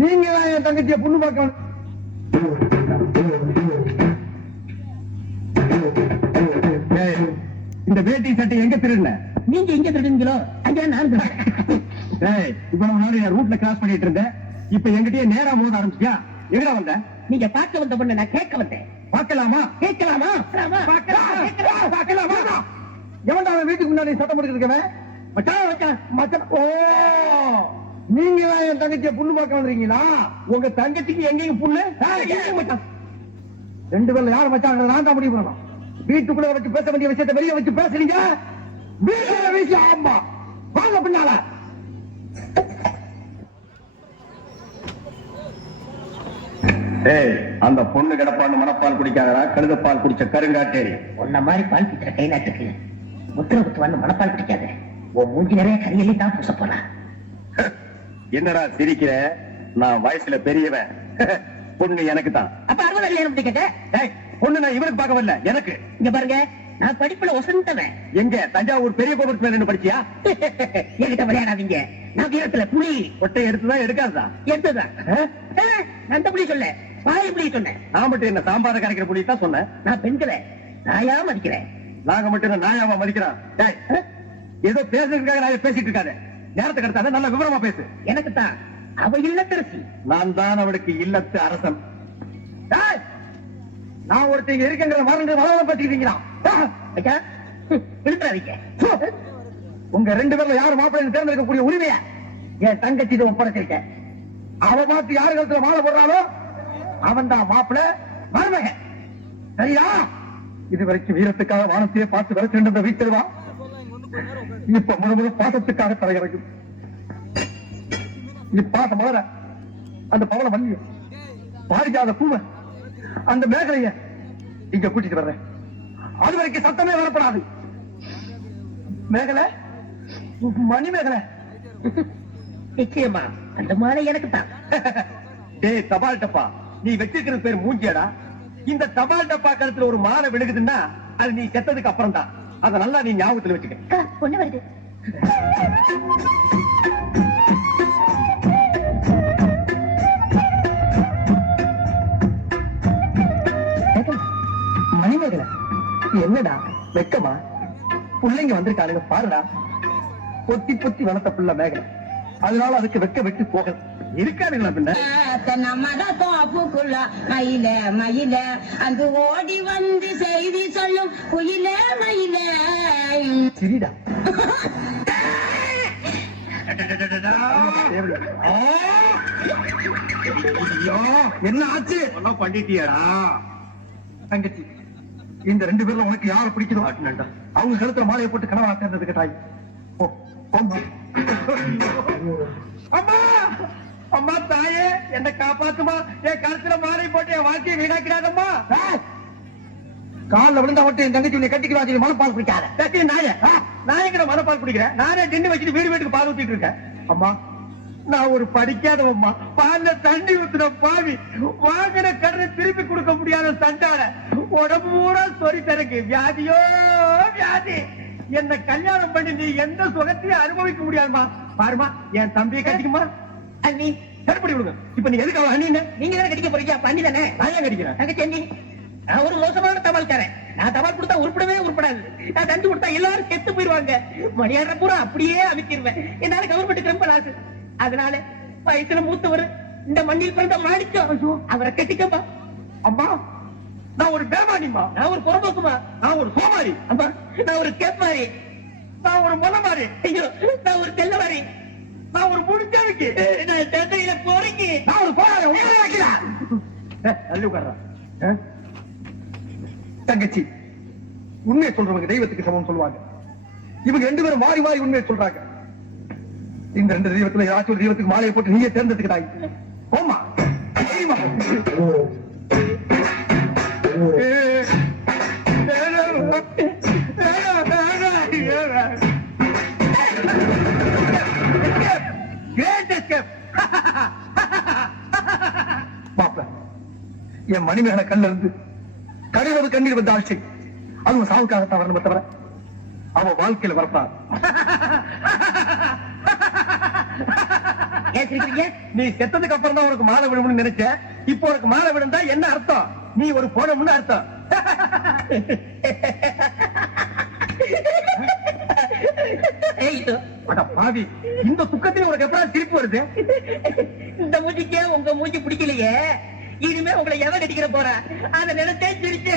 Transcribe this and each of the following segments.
நீங்க தான் என் தங்கச்சியை பொண்ணு பார்க்க இந்த வேட்டி சட்டை எங்க திருடுன? நீங்க எங்க திருடுங்களோ அங்க நான் இவ்வளவு நாள் என் ரூட்ல கிராஸ் பண்ணிட்டு இருந்தேன். இப்ப எங்கிட்டயே நேரா மோத ஆரம்பிச்சியா? எங்கடா வந்த? நீங்க பார்க்க வந்த பொண்ணு நான் கேட்க வந்தேன். பார்க்கலாமா? கேட்கலாமா? பார்க்கலாமா? எவன்டா வீட்டுக்கு முன்னாடி சட்டம் எடுக்கிறவன்? மச்சான் மச்சான் மச்சான். ஓ, நீங்க தான் என் தங்கச்சியை புண்ணு பார்க்க வந்தீங்களா? உங்க தங்கச்சிக்கு எங்கேயும் புண்ணு? மச்சான் ரெண்டு பேர்ல யார் மச்சான்? நான் தான் முடிவு பண்ணணும். வீட்டுக்குள்ள வச்சு பேச வேண்டிய விஷயத்தை வெளியே வச்சு பேசுறீங்க. விஷயம் ஆமா. வாங்க பின்னால. அந்த பொண்ணு கிடப்பான்னு மனப்பால் குடிக்காதரா? கழுத பால் குடிச்ச கருங்காட்டேரி. உன்ன மாதிரி பால் குடிக்கிற கை நாட்டுக்கு முத்திர குத்துவான்னு மனப்பால் குடிக்காத. உன் மூஞ்சி நிறைய கரியலி தான் பூச போறா. என்னடா சிரிக்கிற? நான் வயசுல பெரியவன். பொண்ணு எனக்கு தான். அப்ப 60 கல்யாணம் பண்ணிக்கிட்ட? பொண்ணு நான் இவனுக்கு பார்க்க வரல, எனக்கு. இங்க பாருங்க, நான் படிப்புல ஒசந்தவன். எங்க தஞ்சாவூர் பெரிய கோபுரத்து மேல படிச்சியா? என்கிட்ட விளையாடாதீங்க. நான் வீரத்துல புலி. ஒட்டை எடுத்துதான் எடுக்காதா? எடுத்துதான். அந்த புலி சொல்ல, பாய் புலி சொன்னேன். நான் மட்டும் என்ன சாம்பார கரைக்கிற புலி தான் சொன்னேன். நான் பெண்களை நாயா மதிக்கிறேன். நாங்க மட்டும் நாயாவா மதிக்கிறான்? ஏதோ பேசுறதுக்காக நான் பேசிட்டு இருக்காத. நேரத்துக்கு எடுத்தாத நல்ல விவரமா பேசு. எனக்கு தான் அவ இல்லத்தரசி. நான் தான் அவளுக்கு இல்லத்து அரசன். நான் ஒருத்தங்க இருக்குங்கிற மறந்து வளவளம் பேசிக்கிட்டீங்களா? விழுத்துறாதீங்க. உங்க ரெண்டு பேர்ல யாரு மாப்பிள்ளை தேர்ந்தெடுக்கக்கூடிய உரிமையை என் தங்கச்சி ஒப்படைச்சிருக்கேன். அவ பார்த்து யாரு கழுத்துல மாலை போடுறாளோ அவன் தான் மாப்பிள்ளை மருமகன். சரியா? இதுவரைக்கும் வீரத்துக்காக வானத்தையே பார்த்து வர சென்ற வீட்டில் வா. இப்ப முழு பாசத்துக்காக தலையிறங்கும். பாசம் மலர அந்த பவள மல்லிய பாரிஜாத பூவ அந்த மேகலைய இங்க கூட்டிட்டு வர்றேன். அது வரைக்கும் சத்தமே வரப்படாது. மேகலை, மணி மேகலை. நிச்சயமா அந்த மாலை எனக்கு தான். டேய் தபால் டப்பா, நீ வச்சிருக்கிறது பேர் மூஞ்சியடா. இந்த தபால் டப்பா கழுத்துல ஒரு மாலை விழுகுதுன்னா அது நீ செத்ததுக்கு அப்புறம் தான். அத நல்லா நீ ஞாபகத்துல வச்சுக்க. பொண்ணு வருது. மணிமேகலை, என்னடா வெக்கமா? பிள்ளைங்க வந்திருக்காளுங்க பாருடா. பொத்தி பொத்தி வளர்த்த புள்ள மேகலை, அதனால அதுக்கு வெக்க வெட்டி போகல இருக்காதுங்களா? பின்ன மயில மயில அங்கு ஓடி வந்து செய்தி சொல்லும் குயில மயில. சரிடா. என்ன ஆச்சு? பண்ணிட்டியாடா? தங்கச்சி, இந்த ரெண்டு பேர்ல உனக்கு யார பிடிக்குதோ அவங்க கழுத்துல மாலையை போட்டு கணவனா சேர்ந்ததுக்கு தாய். அம்மா அம்மா தாயே, என்ன காப்பாத்துமா. என் கழுத்துல மாலை போட்டு என் வாழ்க்கையை வீணாக்கிறாதம்மா. காலில் விழுந்தா மட்டும் என் தங்கச்சி உன்னை கட்டிக்கிறாங்க. மனப்பால் குடிக்காத நாய. நான் எங்கட மனப்பால் குடிக்கிறேன்? நானே டின்னு வச்சுட்டு வீடு வீட்டுக்கு பால் ஊத்திட்டு இருக்கேன். அம்மா, நான் ஒரு படிக்காதவம்மா. பால்ல தண்ணி ஊத்துன பாவி, வாங்கின கடனை திருப்பி கொடுக்க முடியாத சண்டால உடம்பு பூரா சொறி தரக்கு வியாதியோ வியாதி. என்ன கல்யாணம் பண்ணி நீ எந்த சுகத்தையும் அனுபவிக்க முடியாதுமா. பாருமா, என் தம்பியை கட்டிக்குமா. அண்ணி சரிப்படி விடுங்க. இப்ப நீ எதுக்கு அண்ணி? நீங்க தானே கட்டிக்க போறீங்க. பண்ணி தானே நான் ஏன் கட்டிக்கிறேன்? தங்கச்சி அண்ணி, நான் ஒரு மோசமான தபால்காரன். நான் தபால் கொடுத்தா உருப்படவே உருப்படாது. நான் தண்டு கொடுத்தா எல்லாரும் செத்து போயிருவாங்க. மணியாடுற பூரா அப்படியே அமைக்கிருவேன். என்னால கவர்மெண்ட் ரொம்ப லாஸ். அதனால வயசுல மூத்தவர், இந்த மண்ணில் பிறந்த மாணிக்கம், அவரை கட்டிக்கப்பா. அம்மா, நான் ஒரு பேமானிமா. நான் ஒரு புறம்போக்குமா. நான் ஒரு சோமாரி. அம்மா, நான் ஒரு கேப்பாரி. நான் ஒரு மொலமாரி. ஐயோ, நான் ஒரு தெல்லவாரி. நான் ஒரு முடிஞ்சாவுக்கு. நான் தந்தையில போறீங்க. நான் ஒரு போராட தங்கச்சி, உண்மையை சொல்றவங்க தெய்வத்துக்கு சமம் சொல்லுவாங்க. இவங்க ரெண்டு பேரும் மாறி மாறி உண்மையை சொல்றாங்க. இந்த ரெண்டு தெய்வத்துல ஏதாச்சும் ஒரு தெய்வத்துக்கு மாலையை போட்டு நீயே தேர்ந்தெடுத்துக்கிட்டாய். போமா. என் மணிமேகலை கண்ணில் இருந்து கழிவது கண்ணீர் வந்த ஆட்சி, அதுவும் சாவுக்காகத்தான் வரணும் தவிர அவ வாழ்க்கையில வரப்படாது. ஏன் சிரிக்கிறீங்க? நீ செத்ததுக்கு அப்புறம் தான் உனக்கு மாலை விடும்னு நினைச்சேன். இப்போ உனக்கு மாலை விடுந்தா என்ன அர்த்தம்? நீ ஒரு போனம்னு அர்த்தம். அட பாவி, இந்த துக்கத்துல உனக்கு எப்படா சிரிப்பு வருது? இந்த மூஞ்சிக்கே உங்க மூஞ்சி பிடிக்கலையே, இனிமே உங்களை எவன் அடிக்கிற போற அதை நினைச்சே சிரிச்சு.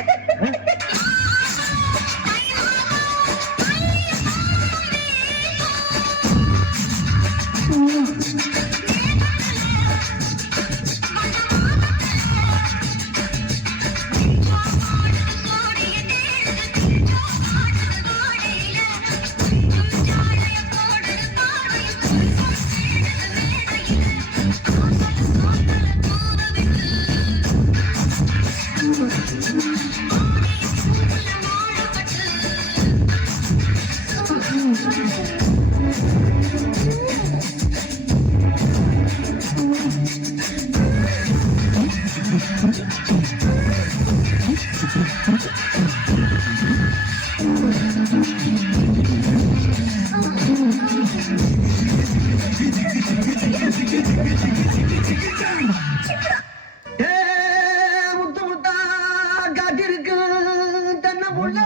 முத்து முத்தா காட்டிருக்கு தென்னை புள்ள